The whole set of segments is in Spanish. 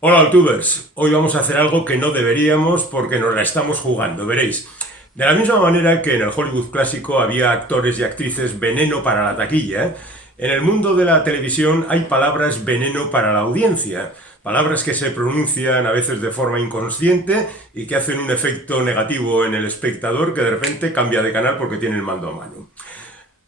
Hola, Altubers. Hoy vamos a hacer algo que no deberíamos porque nos la estamos jugando, veréis. De la misma manera que en el Hollywood clásico había actores y actrices veneno para la taquilla, en el mundo de la televisión hay palabras veneno para la audiencia. Palabras que se pronuncian a veces de forma inconsciente y que hacen un efecto negativo en el espectador que de repente cambia de canal porque tiene el mando a mano.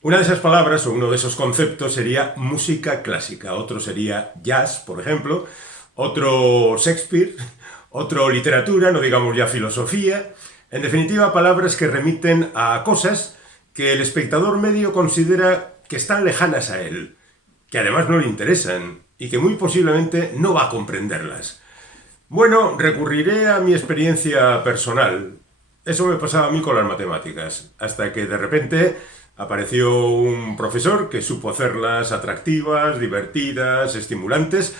Una de esas palabras o uno de esos conceptos sería música clásica, otro sería jazz, por ejemplo, otro Shakespeare, otro literatura, no digamos ya filosofía. En definitiva, palabras que remiten a cosas que el espectador medio considera que están lejanas a él, que además no le interesan y que muy posiblemente no va a comprenderlas. Bueno, recurriré a mi experiencia personal. Eso me pasaba a mí con las matemáticas, hasta que de repente apareció un profesor que supo hacerlas atractivas, divertidas, estimulantes,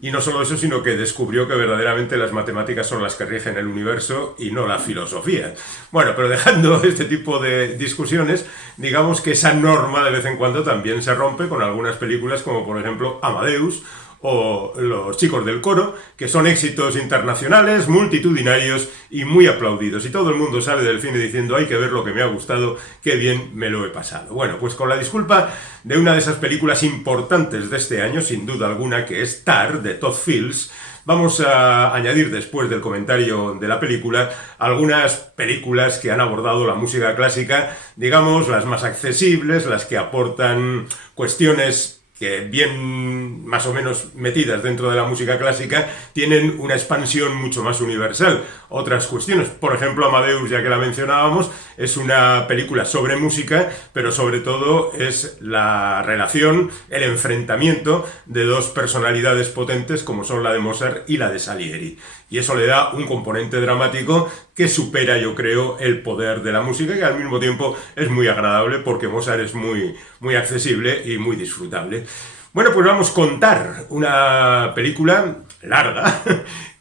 y no solo eso, sino que descubrió que verdaderamente las matemáticas son las que rigen el universo y no la filosofía. Bueno, pero dejando este tipo de discusiones, digamos que esa norma de vez en cuando también se rompe con algunas películas como por ejemplo Amadeus o Los chicos del coro, que son éxitos internacionales, multitudinarios y muy aplaudidos. Y todo el mundo sale del cine diciendo hay que ver lo que me ha gustado, qué bien me lo he pasado. Bueno, pues con la disculpa de una de esas películas importantes de este año, sin duda alguna, que es Tar, de Todd Fields, vamos a añadir después del comentario de la película algunas películas que han abordado la música clásica, digamos, las más accesibles, las que aportan cuestiones que bien más o menos metidas dentro de la música clásica, tienen una expansión mucho más universal. Otras cuestiones, por ejemplo, Amadeus, ya que la mencionábamos, es una película sobre música, pero sobre todo es la relación, el enfrentamiento de dos personalidades potentes como son la de Mozart y la de Salieri. Y eso le da un componente dramático que supera, yo creo, el poder de la música, y al mismo tiempo es muy agradable porque Mozart es muy accesible y muy disfrutable. Bueno, pues vamos a contar una película larga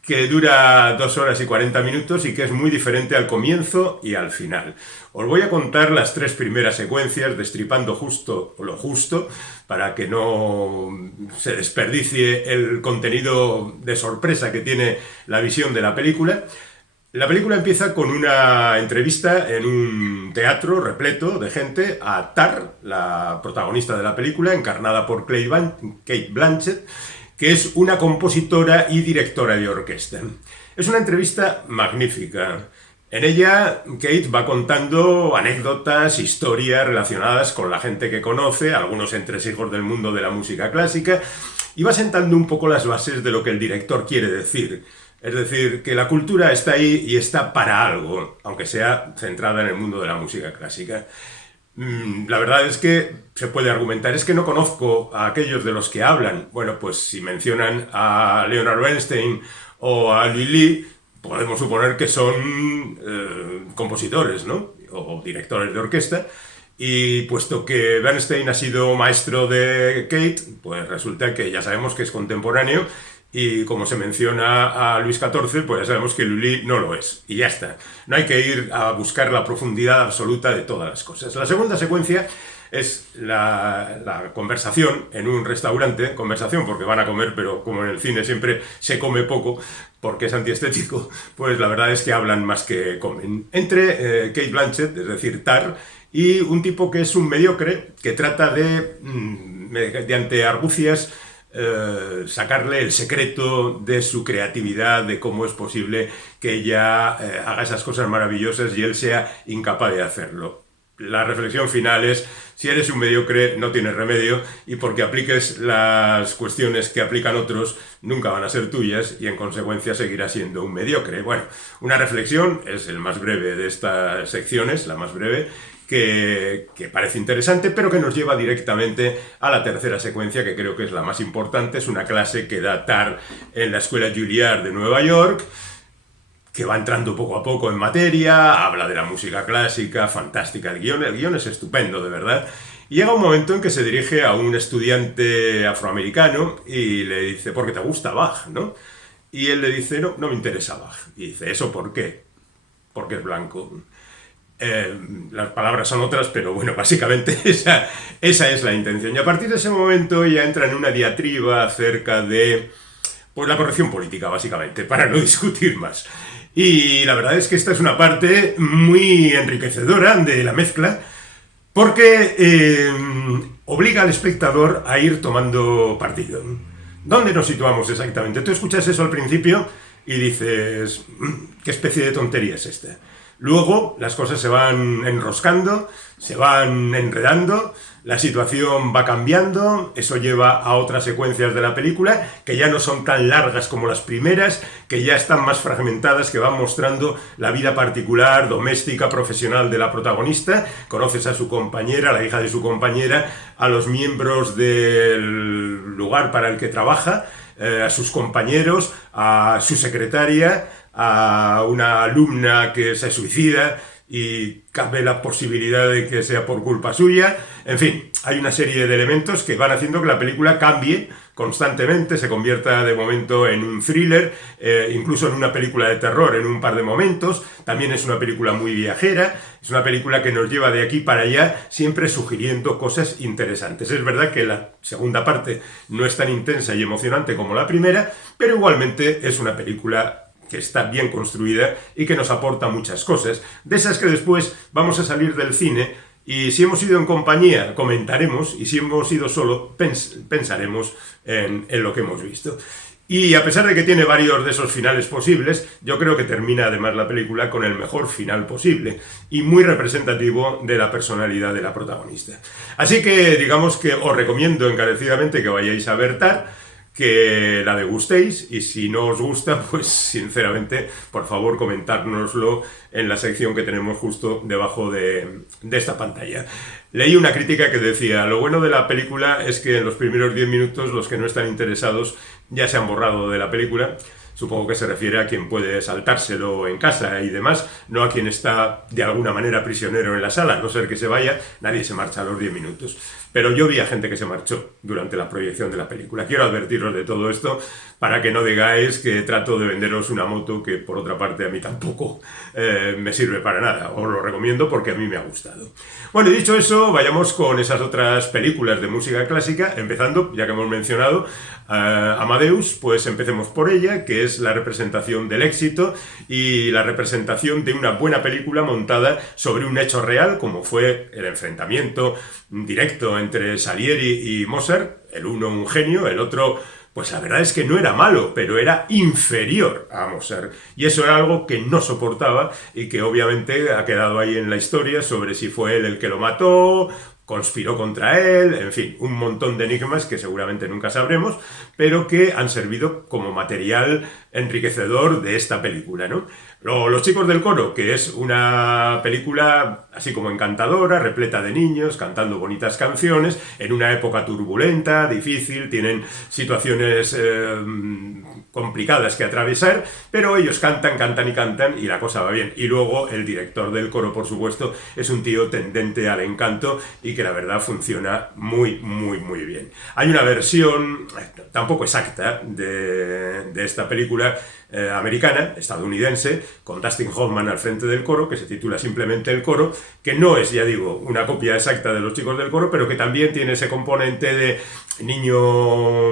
que dura 2 horas y 40 minutos y que es muy diferente al comienzo y al final. Os voy a contar las 3 primeras secuencias, destripando justo lo justo, para que no se desperdicie el contenido de sorpresa que tiene la visión de la película. La película empieza con una entrevista en un teatro repleto de gente a Tar, la protagonista de la película, encarnada por Cate Blanchett, que es una compositora y directora de orquesta. Es una entrevista magnífica. En ella, Kate va contando anécdotas, historias relacionadas con la gente que conoce, algunos entresijos del mundo de la música clásica, y va sentando un poco las bases de lo que el director quiere decir. Es decir, que la cultura está ahí y está para algo, aunque sea centrada en el mundo de la música clásica. La verdad es que se puede argumentar, es que no conozco a aquellos de los que hablan. Bueno, pues si mencionan a Leonard Bernstein o a Louis Lee, podemos suponer que son compositores, ¿no? O directores de orquesta. Y puesto que Bernstein ha sido maestro de Kate, pues resulta que ya sabemos que es contemporáneo, y como se menciona a Luis XIV, pues ya sabemos que Lully no lo es. Y ya está. No hay que ir a buscar la profundidad absoluta de todas las cosas. La segunda secuencia es la conversación en un restaurante. Conversación porque van a comer, pero como en el cine siempre se come poco, porque es antiestético, pues la verdad es que hablan más que comen. Entre Cate Blanchett, es decir, Tar, y un tipo que es un mediocre, que trata de, mediante argucias, sacarle el secreto de su creatividad, de cómo es posible que ella haga esas cosas maravillosas y él sea incapaz de hacerlo. La reflexión final es, si eres un mediocre no tienes remedio, y porque apliques las cuestiones que aplican otros nunca van a ser tuyas y en consecuencia seguirás siendo un mediocre. Bueno, una reflexión, es el más breve de estas secciones, la más breve, que parece interesante, pero que nos lleva directamente a la tercera secuencia, que creo que es la más importante. Es una clase que da Tar en la Escuela Juilliard de Nueva York, que va entrando poco a poco en materia, habla de la música clásica, fantástica el guión es estupendo, de verdad. Y llega un momento en que se dirige a un estudiante afroamericano y le dice, ¿por qué te gusta Bach, no? Y él le dice, no, no me interesa Bach. Y dice, ¿eso por qué? Porque es blanco. Las palabras son otras, pero bueno, básicamente esa es la intención. Y a partir de ese momento ella entra en una diatriba acerca de Pues la corrección política, básicamente, para no discutir más. Y la verdad es que esta es una parte muy enriquecedora de la mezcla, porque obliga al espectador a ir tomando partido. ¿Dónde nos situamos exactamente? Tú escuchas eso al principio y dices, ¿qué especie de tontería es esta? Luego las cosas se van enroscando, se van enredando, la situación va cambiando, eso lleva a otras secuencias de la película que ya no son tan largas como las primeras, que ya están más fragmentadas, que van mostrando la vida particular, doméstica, profesional de la protagonista. Conoces a su compañera, a la hija de su compañera, a los miembros del lugar para el que trabaja, a sus compañeros, a su secretaria, a una alumna que se suicida y cabe la posibilidad de que sea por culpa suya. En fin, hay una serie de elementos que van haciendo que la película cambie constantemente, se convierta de momento en un thriller, incluso en una película de terror en un par de momentos. También es una película muy viajera, es una película que nos lleva de aquí para allá, siempre sugiriendo cosas interesantes. Es verdad que la segunda parte no es tan intensa y emocionante como la primera, pero igualmente es una película que está bien construida y que nos aporta muchas cosas, de esas que después vamos a salir del cine y si hemos ido en compañía comentaremos y si hemos ido solo pensaremos en lo que hemos visto. Y a pesar de que tiene varios de esos finales posibles, yo creo que termina además la película con el mejor final posible y muy representativo de la personalidad de la protagonista. Así que digamos que os recomiendo encarecidamente que vayáis a ver Tar, que la degustéis y si no os gusta, pues sinceramente, por favor comentárnoslo en la sección que tenemos justo debajo de esta pantalla. Leí una crítica que decía, lo bueno de la película es que en los primeros 10 minutos los que no están interesados ya se han borrado de la película. Supongo que se refiere a quien puede saltárselo en casa y demás, no a quien está de alguna manera prisionero en la sala, a no ser que se vaya, nadie se marcha a los 10 minutos. Pero yo vi a gente que se marchó durante la proyección de la película. Quiero advertiros de todo esto para que no digáis que trato de venderos una moto que por otra parte a mí tampoco me sirve para nada. Os lo recomiendo porque a mí me ha gustado. Bueno, dicho eso, vayamos con esas otras películas de música clásica, empezando, ya que hemos mencionado Amadeus, pues empecemos por ella, que es la representación del éxito y la representación de una buena película montada sobre un hecho real, como fue el enfrentamiento directo entre Salieri y Mozart, el uno un genio, el otro, pues la verdad es que no era malo, pero era inferior a Mozart. Y eso era algo que no soportaba y que obviamente ha quedado ahí en la historia sobre si fue él el que lo mató, conspiró contra él, en fin, un montón de enigmas que seguramente nunca sabremos, pero que han servido como material enriquecedor de esta película, ¿no? Los chicos del coro, que es una película así como encantadora, repleta de niños, cantando bonitas canciones, en una época turbulenta, difícil, tienen situaciones complicadas que atravesar, pero ellos cantan, cantan y cantan y la cosa va bien. Y luego el director del coro, por supuesto, es un tío tendente al encanto y que la verdad funciona muy, muy, muy bien. Hay una versión tampoco exacta de esta película americana, estadounidense, con Dustin Hoffman al frente del coro, que se titula simplemente El Coro, que no es, ya digo, una copia exacta de Los Chicos del Coro, pero que también tiene ese componente de niño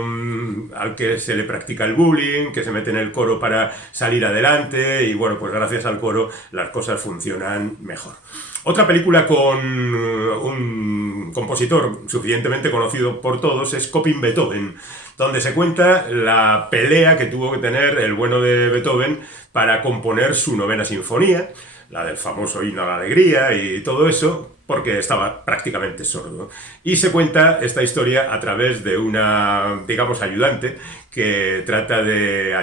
al que se le practica el bullying, que se mete en el coro para salir adelante y bueno, pues gracias al coro las cosas funcionan mejor. Otra película con un compositor suficientemente conocido por todos es Coping Beethoven, donde se cuenta la pelea que tuvo que tener el bueno de Beethoven para componer su novena sinfonía, la del famoso himno a la alegría y todo eso, porque estaba prácticamente sordo. Y se cuenta esta historia a través de una, digamos, ayudante que trata de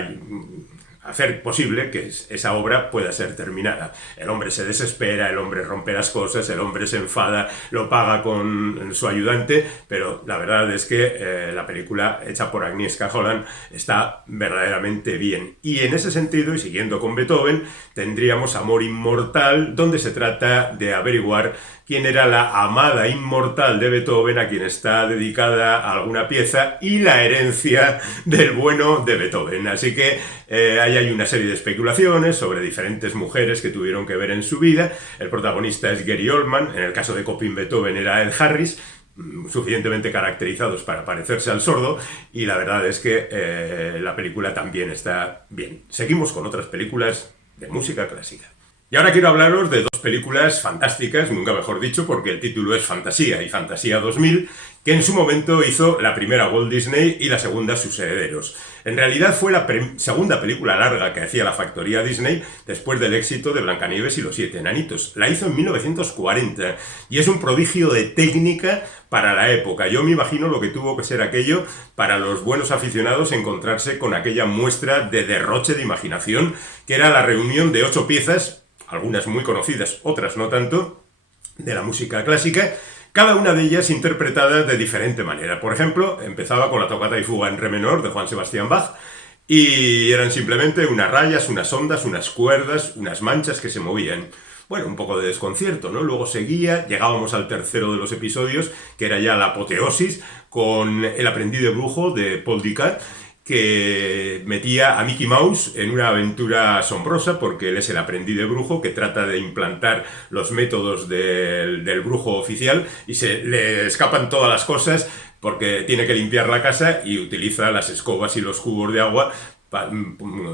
hacer posible que esa obra pueda ser terminada. El hombre se desespera, el hombre rompe las cosas, el hombre se enfada, lo paga con su ayudante, pero la verdad es que la película hecha por Agnieszka Holland está verdaderamente bien. Y en ese sentido, y siguiendo con Beethoven, tendríamos Amor Inmortal, donde se trata de averiguar quién era la amada inmortal de Beethoven, a quien está dedicada alguna pieza, y la herencia del bueno de Beethoven. Así que ahí hay una serie de especulaciones sobre diferentes mujeres que tuvieron que ver en su vida. El protagonista es Gary Oldman, en el caso de Coping Beethoven era Ed Harris, suficientemente caracterizados para parecerse al sordo, y la verdad es que la película también está bien. Seguimos con otras películas de música clásica. Y ahora quiero hablaros de dos películas fantásticas, nunca mejor dicho, porque el título es Fantasía y Fantasía 2000, que en su momento hizo la primera Walt Disney y la segunda sus herederos. En realidad fue la segunda película larga que hacía la factoría Disney después del éxito de Blancanieves y los Siete Enanitos. La hizo en 1940 y es un prodigio de técnica para la época. Yo me imagino lo que tuvo que ser aquello para los buenos aficionados encontrarse con aquella muestra de derroche de imaginación que era la reunión de 8 piezas, algunas muy conocidas, otras no tanto, de la música clásica, cada una de ellas interpretada de diferente manera. Por ejemplo, empezaba con la tocata y fuga en re menor de Juan Sebastián Bach, y eran simplemente unas rayas, unas ondas, unas cuerdas, unas manchas que se movían. Bueno, un poco de desconcierto, ¿no? Luego seguía, llegábamos al tercero de los episodios, que era ya la apoteosis, con El aprendiz de brujo de Paul Dukat, que metía a Mickey Mouse en una aventura asombrosa, porque él es el aprendiz de brujo que trata de implantar los métodos del brujo oficial y se le escapan todas las cosas porque tiene que limpiar la casa y utiliza las escobas y los cubos de agua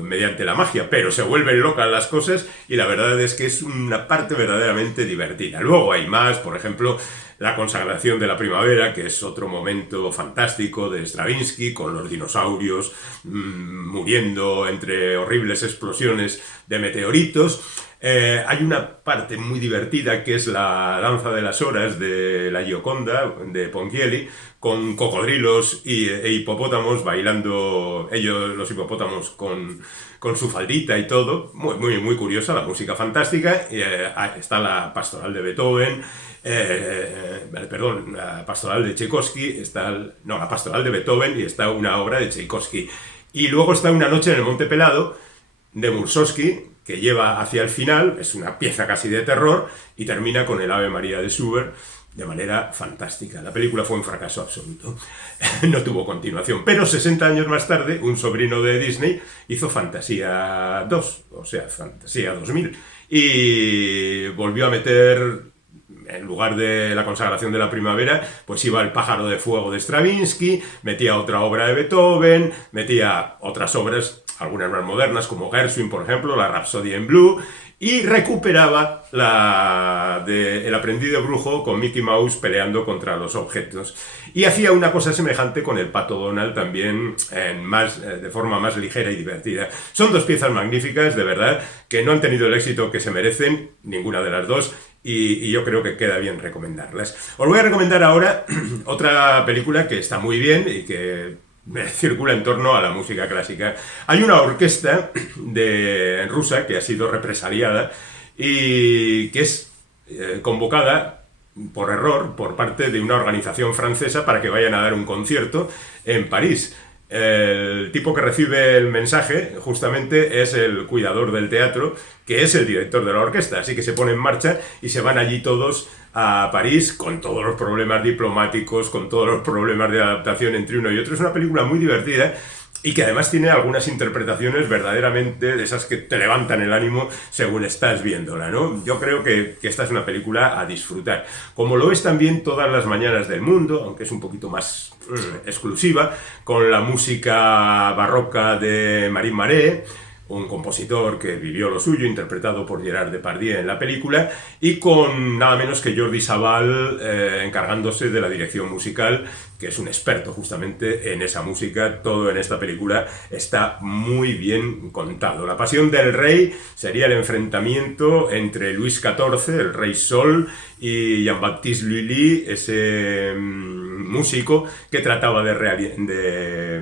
mediante la magia, pero se vuelven locas las cosas y la verdad es que es una parte verdaderamente divertida. Luego hay más, por ejemplo, la consagración de la primavera, que es otro momento fantástico de Stravinsky, con los dinosaurios muriendo entre horribles explosiones de meteoritos. Hay una parte muy divertida que es la danza de las horas de la Gioconda de Ponchielli, con cocodrilos e hipopótamos bailando, ellos los hipopótamos con su faldita y todo. Muy curiosa, la música fantástica. Está la pastoral de Beethoven, la pastoral de Tchaikovsky, la pastoral de Beethoven, y está una obra de Tchaikovsky. Y luego está Una noche en el Monte Pelado de Mussorgsky, que lleva hacia el final, es una pieza casi de terror, y termina con el Ave María de Schubert de manera fantástica. La película fue un fracaso absoluto, no tuvo continuación, pero 60 años más tarde, un sobrino de Disney hizo Fantasía 2, o sea, Fantasía 2000, y volvió a meter, en lugar de la consagración de la primavera, pues iba El pájaro de fuego de Stravinsky, metía otra obra de Beethoven, metía otras obras, algunas más modernas, como Gershwin, por ejemplo, la Rapsodia en Blue, y recuperaba la de El aprendiz de brujo con Mickey Mouse peleando contra los objetos. Y hacía una cosa semejante con el Pato Donald también, de forma más ligera y divertida. Son dos piezas magníficas, de verdad, que no han tenido el éxito que se merecen, ninguna de las dos, y yo creo que queda bien recomendarlas. Os voy a recomendar ahora otra película que está muy bien y que circula en torno a la música clásica. Hay una orquesta rusa que ha sido represaliada y que es convocada por error por parte de una organización francesa para que vayan a dar un concierto en París. El tipo que recibe el mensaje justamente es el cuidador del teatro, que es el director de la orquesta, así que se pone en marcha y se van allí todos a París con todos los problemas diplomáticos, con todos los problemas de adaptación entre uno y otro. Es una película muy divertida y que además tiene algunas interpretaciones verdaderamente de esas que te levantan el ánimo según estás viéndola, ¿no? Yo creo que esta es una película a disfrutar. Como lo es también Todas las mañanas del mundo, aunque es un poquito más exclusiva, con la música barroca de Marín Maré, un compositor que vivió lo suyo, interpretado por Gerard Depardieu en la película, y con nada menos que Jordi Savall encargándose de la dirección musical, que es un experto justamente en esa música. Todo en esta película está muy bien contado. La Pasión del Rey sería el enfrentamiento entre Luis XIV, el rey Sol, y Jean-Baptiste Lully, ese músico que trataba de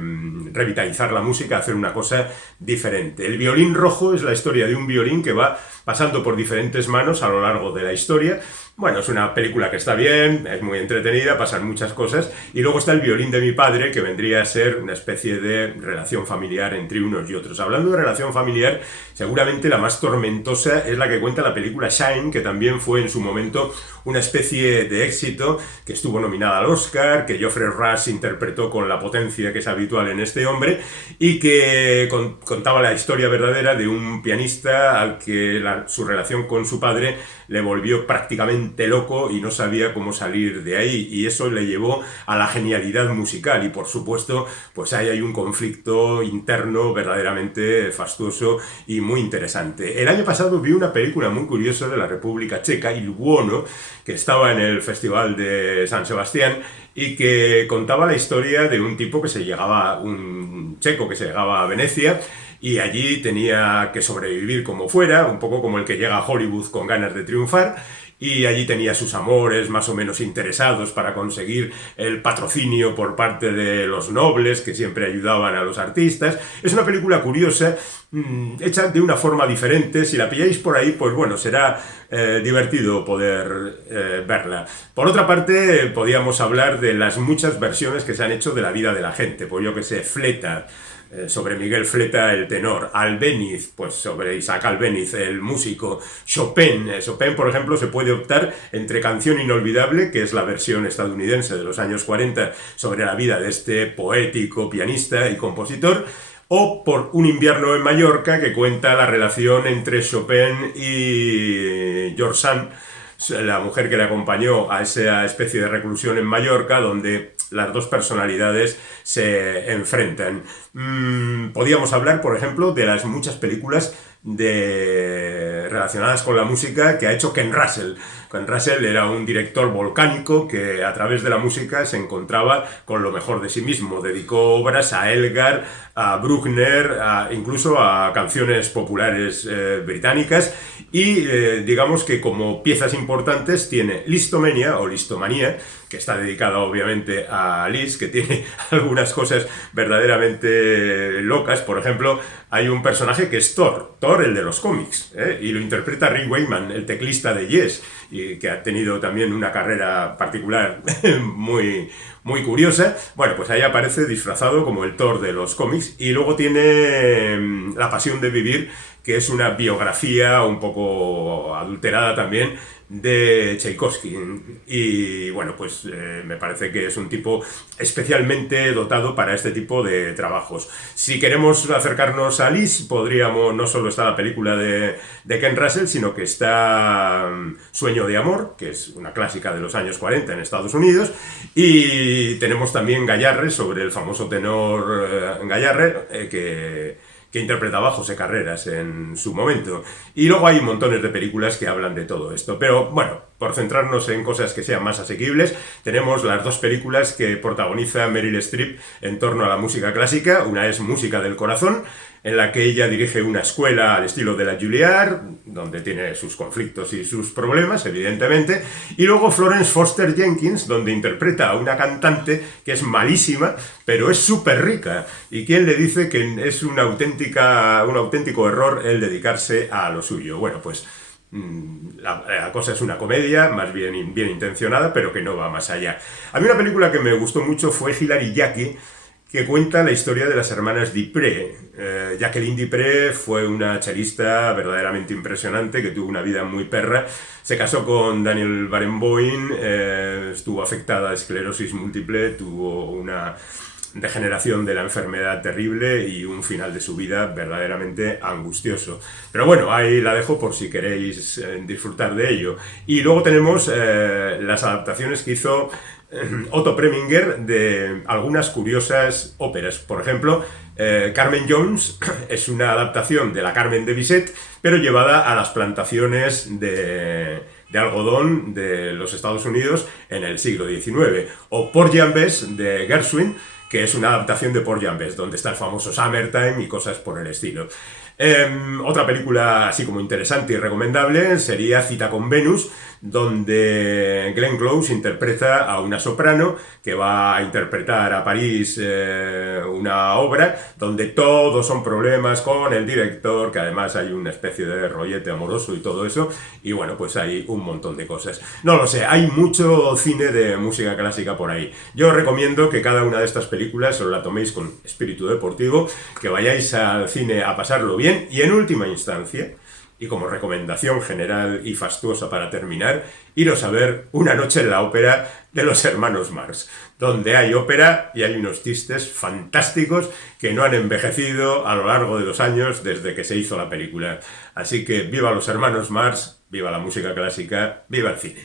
revitalizar la música, hacer una cosa diferente. El violín rojo es la historia de un violín que va pasando por diferentes manos a lo largo de la historia. Bueno, es una película que está bien, es muy entretenida, pasan muchas cosas. Y luego está El violín de mi padre, que vendría a ser una especie de relación familiar entre unos y otros. Hablando de relación familiar, seguramente la más tormentosa es la que cuenta la película Shine, que también fue en su momento una especie de éxito, que estuvo nominada al Oscar, que Geoffrey Rush interpretó con la potencia que es habitual en este hombre, y que contaba la historia verdadera de un pianista al que su relación con su padre le volvió prácticamente completamente loco y no sabía cómo salir de ahí, y eso le llevó a la genialidad musical, y por supuesto pues ahí hay un conflicto interno verdaderamente fastuoso y muy interesante. El año pasado vi una película muy curiosa de la República Checa, Il Buono, que estaba en el Festival de San Sebastián y que contaba la historia de un tipo un checo que se llegaba a Venecia, y allí tenía que sobrevivir como fuera, un poco como el que llega a Hollywood con ganas de triunfar, y allí tenía sus amores más o menos interesados para conseguir el patrocinio por parte de los nobles que siempre ayudaban a los artistas. Es una película curiosa, hecha de una forma diferente. Si la pilláis por ahí, pues bueno, será divertido poder verla. Por otra parte, podíamos hablar de las muchas versiones que se han hecho de la vida de la gente. Pues yo que sé, Fleta, sobre Miguel Fleta, el tenor; Albéniz, pues sobre Isaac Albéniz, el músico; Chopin. Chopin, por ejemplo, se puede optar entre Canción Inolvidable, que es la versión estadounidense de los años 40 sobre la vida de este poético pianista y compositor, o por Un invierno en Mallorca, que cuenta la relación entre Chopin y George Sand, la mujer que le acompañó a esa especie de reclusión en Mallorca, donde las dos personalidades se enfrentan. Podíamos hablar, por ejemplo, de las muchas películas relacionadas con la música que ha hecho Ken Russell. Ken Russell era un director volcánico que a través de la música se encontraba con lo mejor de sí mismo. Dedicó obras a Elgar, a Bruckner, incluso a canciones populares británicas, y digamos que como piezas importantes tiene Listomania o Listomanía, que está dedicada obviamente a Lis, que tiene algunas cosas verdaderamente locas. Por ejemplo, hay un personaje que es Thor el de los cómics, y lo interpreta Rick Wakeman, el teclista de Yes, y que ha tenido también una carrera particular muy, muy curiosa. Bueno, pues ahí aparece disfrazado como el Thor de los cómics. Y luego tiene La pasión de vivir, que es una biografía un poco adulterada también de Tchaikovsky. Y bueno, pues me parece que es un tipo especialmente dotado para este tipo de trabajos. Si queremos acercarnos a Lis, podríamos, no solo está la película de Ken Russell, sino que está Sueño de amor, que es una clásica de los años 40 en Estados Unidos, y tenemos también Gayarre, sobre el famoso tenor Gayarre, que interpretaba a José Carreras en su momento. Y luego hay montones de películas que hablan de todo esto. Pero bueno, por centrarnos en cosas que sean más asequibles, tenemos las dos películas que protagoniza Meryl Streep en torno a la música clásica. Una es Música del corazón, en la que ella dirige una escuela al estilo de la Juilliard, donde tiene sus conflictos y sus problemas, evidentemente. Y luego Florence Foster Jenkins, donde interpreta a una cantante que es malísima, pero es súper rica. ¿Y quién le dice que es un auténtico error el dedicarse a lo suyo? Bueno, pues la cosa es una comedia, más bien intencionada, pero que no va más allá. A mí una película que me gustó mucho fue Hilary Jackie, que cuenta la historia de las hermanas Dupré. Jacqueline Dupré fue una chelista verdaderamente impresionante, que tuvo una vida muy perra. Se casó con Daniel Barenboim, estuvo afectada a esclerosis múltiple, tuvo una degeneración de la enfermedad terrible y un final de su vida verdaderamente angustioso. Pero bueno, ahí la dejo por si queréis disfrutar de ello. Y luego tenemos las adaptaciones que hizo Otto Preminger de algunas curiosas óperas. Por ejemplo, Carmen Jones es una adaptación de la Carmen de Bizet, pero llevada a las plantaciones de algodón de los Estados Unidos en el siglo XIX. O Porgy and Bess de Gershwin, que es una adaptación de Porgy and Bess, donde está el famoso Summertime y cosas por el estilo. Otra película así como interesante y recomendable sería Cita con Venus, donde Glenn Close interpreta a una soprano que va a interpretar a París una obra donde todos son problemas con el director, que además hay una especie de rollete amoroso y todo eso, y bueno, pues hay un montón de cosas. No lo sé, hay mucho cine de música clásica por ahí. Yo os recomiendo que cada una de estas películas os la toméis con espíritu deportivo, que vayáis al cine a pasarlo bien, y en última instancia, y como recomendación general y fastuosa para terminar, iros a ver Una noche en la ópera de los hermanos Marx, donde hay ópera y hay unos chistes fantásticos que no han envejecido a lo largo de los años desde que se hizo la película. Así que viva los hermanos Marx, viva la música clásica, viva el cine.